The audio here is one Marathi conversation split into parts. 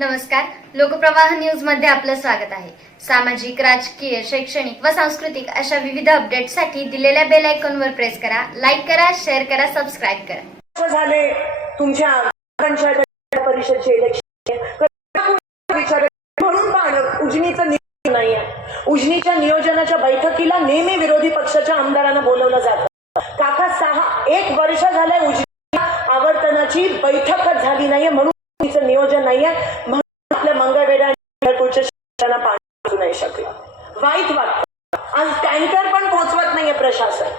नमस्कार. लोकप्रवाह न्यूजमध्ये आपलं स्वागत आहे. सामाजिक राजकीय शैक्षणिक व सांस्कृतिक अशा विविध अपडेटसाठी दिलेल्या बेल आयकॉनवर प्रेस करा लाईक करा शेअर करा सबस्क्राईब करा. झाले तुमच्या पंचायत परिषदचे इलेक्शन म्हणून पण उजनीचं नियोजन नाहीये. उजनीच्या नियोजनाच्या बैठकीला नेहमी विरोधी पक्षाच्या आमदारांना बोलवलं जातं. काका सहा एक वर्ष झालंय उजनी आवर्तनाची बैठकच झाली नाहीये म्हणून उजनीचं नियोजन नाहीये. म्हणून आपल्या मंगळवेढा आणि पंढरपूरच्या शहरांना पाणी पोहोचू नाही शकलं. वाईट वाटत. आज टँकर पण पोहोचवत नाहीये प्रशासन.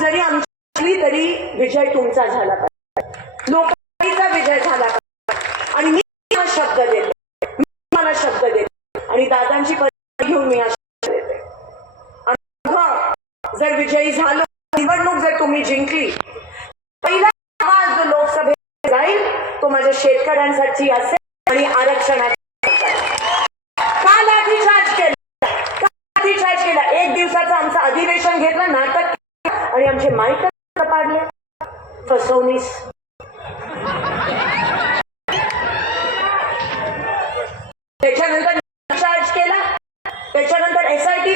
जरी आमची तरी विजय तुमचा झाला पाहिजे. लोकांचा विजय झाला पाहिजे. आणि मी हा शब्द देते. मी मला शब्द देते. आणि दादांची परीक्षा घेऊन मी हा शब्द देते. आणि जर विजयी झालो निवडणूक जर तुम्ही जिंकली पहिला आवाज जो लोकसभेत जाईल तो माझ्या शेतकऱ्यांसाठी असेल आणि आरक्षणाचा का लाठीचार्ज केला? का लाठीचार्ज केला? एक दिवसाचं आमचं अधिवेशन घेतलं नाटक आणि आमचे माईक पाडले फसवणीस त्याच्यानंतर चार्ज केला त्याच्यानंतर एसआयटी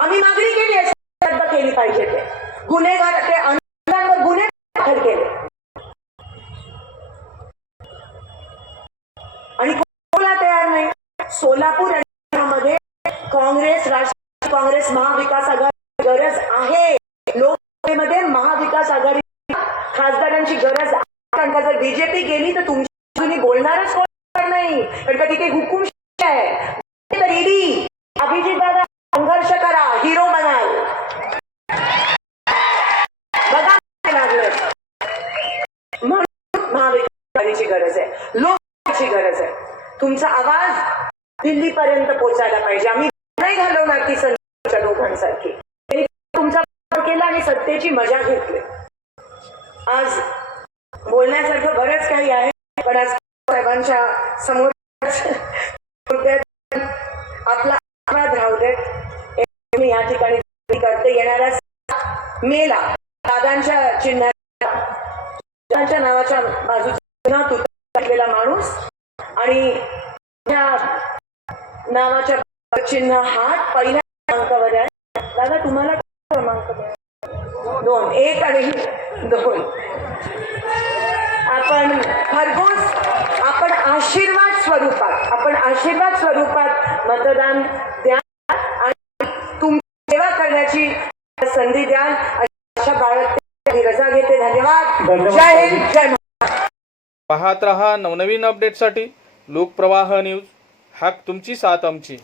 आम्ही मागणी केली SIT रद्द केली पाहिजे ते गुन्हेगार ते अनुदानांवर गुन्हे दाखल केले आणि कोणाला तयार नाही? सोलापूरमध्ये काँग्रेस राष्ट्रवादी काँग्रेस महाविकास आघाडी गरज आहे. लोकसभेमध्ये महाविकास आघाडी खासदारांची गरज कारण का जर बीजेपी गेली तर तुमच्या बोलणारच कोण नाही? कारण का तिथे हुकूम आहे. तर ईडी अभिजित दादा संघर्ष करा हिरो बनाल. बघा लागलं. म्हणून महाविकास आघाडीची गरज आहे. लोक लोकांची गरज आहे. तुमचा आवाज दिल्लीपर्यंत पोहोचायला पाहिजे. आम्ही नाही घालवणार ती संध्याच्या दोघांसारखी. त्यांनी तुमचा केला आणि सत्तेची मजा घेतली. आज बोलण्यासारखं बरंच काही आहे पण आज साहेबांच्या समोर आपला आशीर्वाद राहू देत. मी या ठिकाणी करते. येणाऱ्या मेला दादांच्या चिन्हाच्या नावाच्या बाजूचा माणूस आणि नावाच्या चिन्ह हात पहिल्या क्रमांकावर आहे. दादा तुम्हाला क्रमांक? दोन. एक आणि दोन. आपण खरगोश आपण आशीर्वाद स्वरूपात आपण आशीर्वाद स्वरूपात मतदान द्या आणि तुमची सेवा करण्याची संधी द्याल. अशा बाळगते. रजा घेते. धन्यवाद. जय हिंद. जय महाराष्ट्र. पाहत रहा नवनवीन अपडेटसाठी लोकप्रवाह न्यूज हाक तुमची साथ आमची.